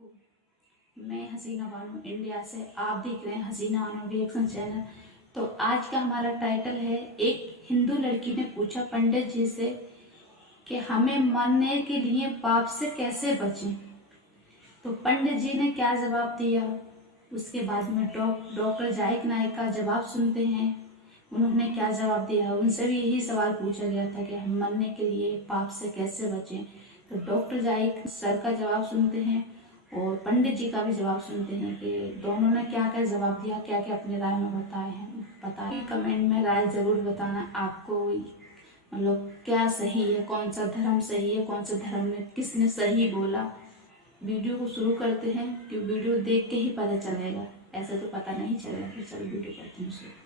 वालेकुम। मैं हसीना बानो इंडिया से, आप देख रहे हैं हसीना बानो रिएक्शन चैनल। तो आज का हमारा टाइटल है, एक हिंदू लड़की ने पूछा पंडित जी से कि हमें मरने के लिए पाप से कैसे बचें। तो पंडित जी ने क्या जवाब दिया, उसके बाद में डॉक्टर जाहिर नाइक का जवाब सुनते हैं। उन्होंने क्या जवाब दिया, उनसे भी यही सवाल पूछा गया था कि हम मरने के लिए पाप से कैसे बचें। तो डॉक्टर जाहिर सर का जवाब सुनते हैं और पंडित जी का भी जवाब सुनते हैं कि दोनों ने क्या क्या जवाब दिया, क्या क्या अपनी राय में बताए हैं। बताइए, कमेंट में राय ज़रूर बताना, आपको मतलब क्या सही है, कौन सा धर्म सही है, कौन सा धर्म में किसने सही बोला। वीडियो को शुरू करते हैं कि वीडियो देख के ही पता चलेगा, ऐसे तो पता नहीं चलेगा। फिर चलो वीडियो करते हैं शुरू।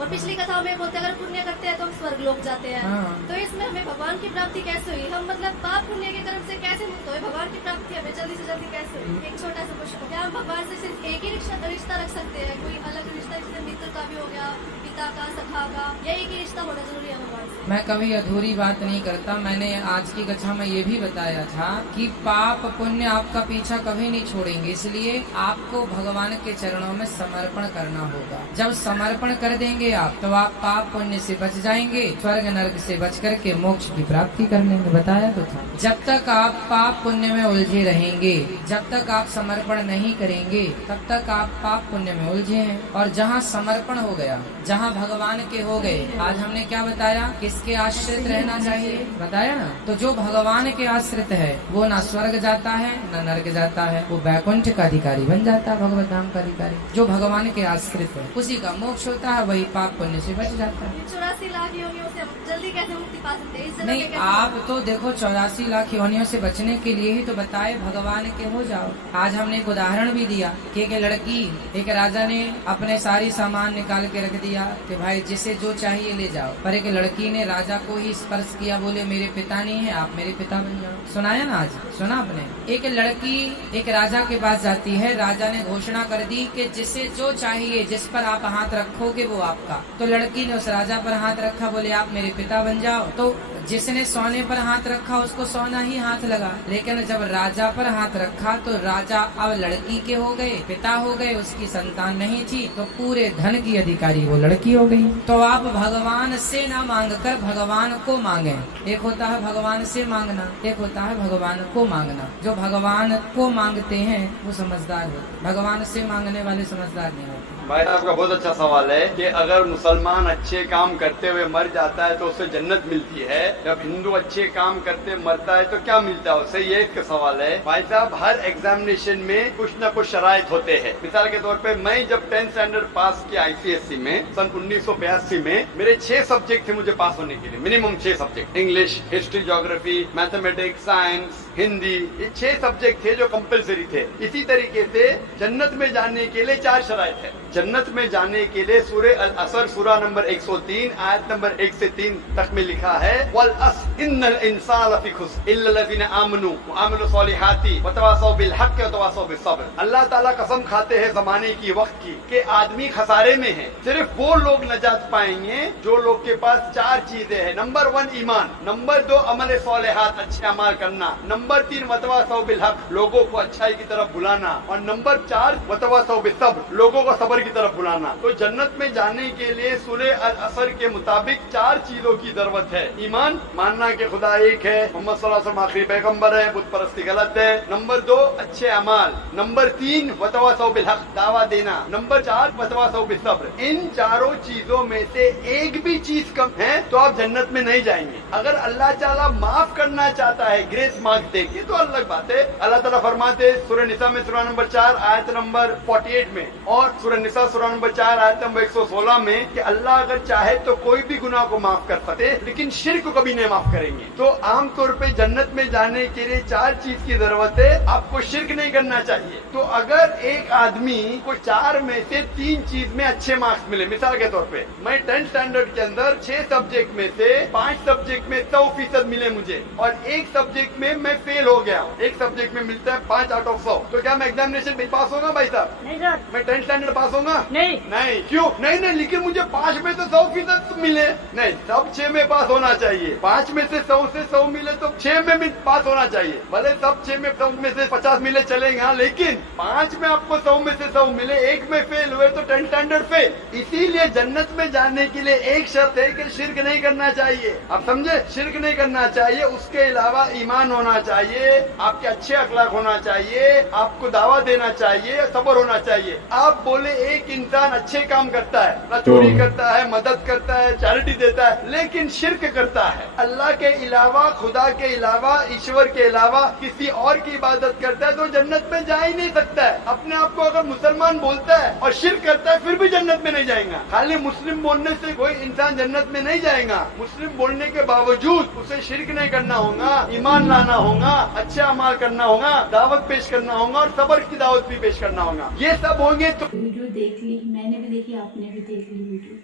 और पिछली कथाओं में बोलते हैं अगर पुण्य करते हैं तो हम स्वर्ग लोक जाते हैं। तो इसमें हमें भगवान की प्राप्ति कैसे हुई, हम मतलब पाप पुण्य के कर्म से कैसे मुक्त हुए, भगवान की प्राप्ति हमें जल्दी से जल्दी कैसे हुई। एक छोटा सा क्वेश्चन, क्या हम भगवान से सिर्फ एक ही रिश्ता रख सकते हैं, कोई अलग रिश्ता जैसे मित्र का भी हो गया, पिता का, सखा का, या एक ही रिश्ता होना जरूरी है भगवान से? मैं कभी अधूरी बात नहीं करता। मैंने आज की कक्षा में ये भी बताया था कि पाप पुण्य आपका पीछा कभी नहीं छोड़ेंगे, इसलिए आपको भगवान के चरणों में समर्पण करना होगा। जब समर्पण कर देंगे आप, तो आप पाप पुण्य से बच जाएंगे, स्वर्ग नरक से बच करके मोक्ष की प्राप्ति कर लेंगे। बताया तो था। जब तक आप पाप पुण्य में उलझे रहेंगे, जब तक आप समर्पण नहीं करेंगे, तब तक आप पाप पुण्य में उलझे हैं। और जहाँ समर्पण हो गया, जहाँ भगवान के हो गए, आज हमने क्या बताया, किसके आश्रित रहना चाहिए, बताया ना। तो जो भगवान के आश्रित है वो ना स्वर्ग जाता है ना नरक जाता है, वो वैकुंठ का अधिकारी बन जाता है, भगवत धाम का अधिकारी। जो भगवान के आश्रित है उसी का मोक्ष होता है, वही पाप पुण्य से बच जाता है। 84 लाख योनियों से जल्दी कैसे मुक्ति पा सकते हैं? नहीं, आप तो देखो 84 लाख योनियों से बचने के लिए ही तो बताए भगवान के हो जाओ। आज हमने एक उदाहरण भी दिया कि एक लड़की, एक राजा ने अपने सारी सामान निकाल के रख दिया कि भाई जिसे जो चाहिए ले जाओ, पर एक लड़की ने राजा को ही स्पर्श किया, बोले मेरे पिता नहीं है, आप मेरे पिता बन जाओ। सुनाया ना, आज सुना आपने। एक लड़की एक राजा के पास जाती है, राजा ने घोषणा कर दी कि जिसे जो चाहिए, जिस पर आप हाथ रखोगे वो आपका। तो लड़की ने उस राजा पर हाथ रखा, बोले आप मेरे पिता बन जाओ। तो जिसने सोने पर हाथ रखा उसको सोना ही हाथ लगा, लेकिन जब राजा पर हाथ रखा तो राजा अब लड़की के हो गए, पिता हो गए, उसकी संतान नहीं थी, तो पूरे धन की अधिकारी वो लड़की हो गई। तो आप भगवान से ना मांगकर भगवान को मांगे। एक होता है भगवान से मांगना, एक होता है भगवान को मांगना। जो भगवान को मांगते हैं वो समझदार होते, भगवान से मांगने वाले समझदार नहीं होते। भाई साहब का बहुत अच्छा सवाल है कि अगर मुसलमान अच्छे काम करते हुए मर जाता है तो उसे जन्नत मिलती है, जब हिंदू अच्छे काम करते मरता है तो क्या मिलता है उसे, ये इसका सवाल है। भाई साहब, हर एग्जामिनेशन में कुछ न कुछ शराइत होते हैं। मिसाल के तौर पे मैं जब 10th स्टैंडर्ड पास किया ICSE में सन 1982 में, मेरे 6 सब्जेक्ट थे मुझे पास होने के लिए, minimum 6 subject, English, history, geography, mathematics, science, Hindi, ये 6 सब्जेक्ट थे जो कंपलसरी थे। इसी तरीके से जन्नत में जाने के लिए 4 शराइत है। जन्नत में जाने के लिए सूरे अल असर सूरा नंबर 103 आयत नंबर 1 से 3 तक में लिखा है, वल अस्र इन्नल इंसान लफी खुस्र इल्ला लज़ीना आमनू व अमिलु सॉलिहाती व तवासौ बिल हक़्क़ि व तवासौ बिस सब्र। अल्लाह ताला कसम खाते हैं जमाने की, वक्त की, कि आदमी खसारे में है। सिर्फ वो लोग नजात पाएंगे जो लोग के पास 4 चीजें हैं। नंबर 1 ईमान, नंबर 2 अमल सॉलिहात, अच्छे अमाल करना, नंबर 3 व तवासौ बिल हक़्क़, लोगों को अच्छाई की तरफ बुलाना, और नंबर 4 व तवासौ बिस सब्र, लोगों को सब्र की तरफ बुलाना। तो जन्नत में जाने के लिए सूरे अल असर के मुताबिक 4 चीजों की जरूरत है। ईमान, मानना कि खुदा एक है, मोहम्मद सल्लल्लाहु अलैहि वसल्लम आखिरी पैगंबर है, बुत परस्ती गलत है। नंबर 2 अच्छे अमाल, नंबर 3 वतवासौ बिल हक़, दावा देना, नंबर 4 वतवासौ बिस सब्र। इन चारों चीजों में से एक भी चीज कम है तो आप जन्नत में नहीं जाएंगे। अगर अल्लाह ताला माफ करना चाहता है, ग्रेस मार्क देके, तो अलग बात है। अल्लाह ताला फरमाते सूरह निसा में सूरा नंबर 4 आयत नंबर 48 में, और सूरह निसा सूरा नंबर 4 आयत नंबर 116 में, कि अल्लाह अगर चाहे तो कोई भी गुनाह को माफ कर सकते, लेकिन शिर्क को कभी नहीं माफ करेंगे। तो आमतौर पे जन्नत में जाने के लिए 4 चीज की जरूरत है। आपको शिर्क नहीं करना चाहिए। तो अगर एक आदमी को 4 में से 3 चीज में अच्छे मार्क्स मिले, मिसाल के तौर पे मैं 10th स्टैंडर्ड के अंदर 6 सब्जेक्ट में से 5 सब्जेक्ट में 100% मिले मुझे, और एक सब्जेक्ट में मैं फेल हो गया हूँ, एक सब्जेक्ट में मिलता है 5 आउट ऑफ 100, तो क्या मैं एग्जामिनेशन में पास होगा भाई साहब? नहीं सर। मैं 10th स्टैंडर्ड पास होगा? नहीं। नहीं। क्यों नहीं? नहीं, लेकिन मुझे 5 में से 100% मिले। नहीं, सब 6 में पास होना चाहिए। 5 में से 100 मिले तो 6 में भी पास होना चाहिए। भले सब 6 में 100 में से 50 मिले चलेगा, लेकिन 5 में आपको 100 में से 100 मिले, एक में फेल हुए तो 10th स्टैंडर्ड फेल। इसीलिए जन्नत में जाने के लिए एक शर्त है कि शिर्क नहीं करना चाहिए। आप समझे? शिर्क नहीं करना चाहिए, उसके अलावा ईमान होना चाहिए, आपके अच्छे अखलाक होना चाहिए, आपको दावा देना चाहिए, सब्र होना चाहिए। आप बोले एक इंसान अच्छे काम करता है, ना चोरी करता है, मदद करता है, चैरिटी देता है, लेकिन शिर्क करता है, अल्लाह के अलावा, खुदा के अलावा, ईश्वर के अलावा किसी और की इबादत करता है, तो जन्नत में जा ही नहीं सकता है। अपने आप को अगर मुसलमान बोलता है और शिर्क करता है, फिर भी जन्नत में नहीं जाएगा। खाली मुस्लिम बोलने से कोई इंसान जन्नत में नहीं जाएगा। मुस्लिम बोलने के बावजूद उसे शिर्क नहीं करना होगा, ईमान लाना होगा, अच्छे अमाल करना होगा, दावत पेश करना होगा और सब्र की दावत भी पेश करना होगा। ये सब होंगे तो वीडियो देख ली, मैंने भी देखी, आपने भी देख ली वीडियो।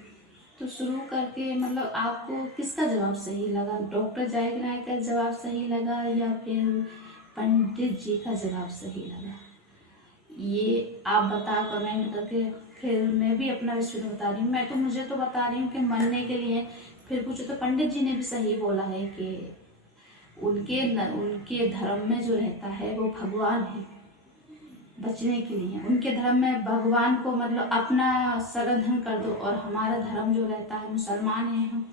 तो शुरू करके मतलब आपको किसका जवाब सही लगा? डॉक्टर जाकिर नाइक का जवाब सही लगा या फिर पंडित जी का जवाब सही लगा? ये आप बताओ कमेंट करके। फिर मैं भी अपना विश्वास बता रही हूँ। मैं तो मुझे तो बता रही हूँ कि मानने के लिए। फिर पूछो तो पंडित जी ने भी सही बोला है कि उनके धर्म में जो रहता है वो भगवान है, बचने के लिए। उनके धर्म में भगवान को मतलब अपना संरक्षण कर दो, और हमारा धर्म जो रहता है, मुसलमान हैं हम,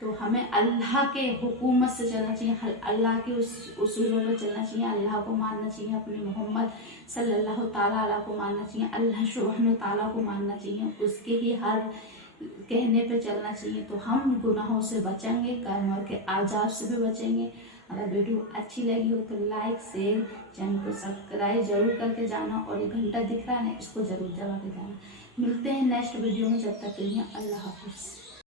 तो हमें अल्लाह के हुकूमत से चलना चाहिए, अल्लाह के उस उसूलों में चलना चाहिए, अल्लाह को मानना चाहिए, अपने मोहम्मद सल्लल्लाहु ताला अलैहि को मानना चाहिए, अल्लाह सुब्हानहू ताला को मानना चाहिए, उसके ही हर कहने पे चलना चाहिए। तो हम गुनाहों से बचेंगे, कर्म के आजाब से भी बचेंगे। अगर वीडियो अच्छी लगी हो तो लाइक, शेयर, चैनल को सब्सक्राइब जरूर करके जाना, और ये घंटा दिख रहा है ना, इसको जरूर दबा के जाना। मिलते हैं नेक्स्ट वीडियो में, जब तक के लिए अल्लाह हाफिज़।